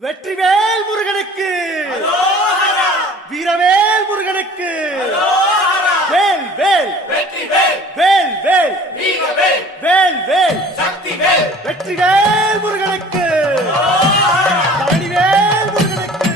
வெற்றிவேல் முருகனுக்கு வீரவேல் முருகனுக்கு வேல் வேல் வெற்றிவேல் வேல் வேல் வீரவேல் வேல் வேல் சக்திவேல் வெற்றிவேல் முருகனுக்கு பழனிவேல் முருகனுக்கு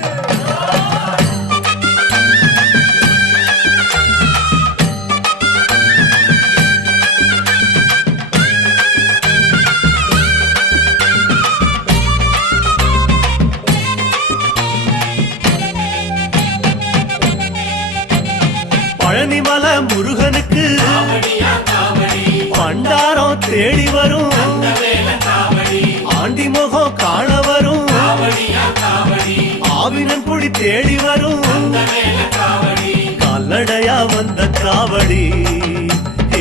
பழனிமல முருகனுக்கு காவடியா காவடி பண்டாரம் தேடி வரும் வேல காவடி ஆண்டி முகம் காண வரும் காவடியா காவடி ஆவினன் குடி தேடி வரும் வேல காவடி கால்நடையா வந்த காவடி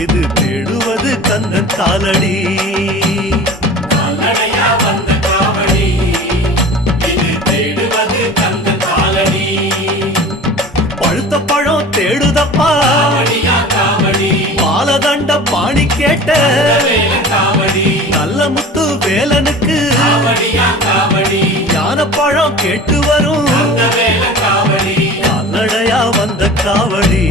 இது தேடுவது கந்தன் காலடி கால்நடையா வந்த காவடி இது தேடுவது கந்த காலடி பழுத்த பழம் தேடுதப்பா காவடியா காவடி பாலதண்ட பாணி கேட்ட வேல காவடி நல்ல முத்து வேலனுக்கு காவடியா காவடி ஞானப்பழம் கேட்டு வரும் வேல காவடி கால்நடையா வந்த காவடி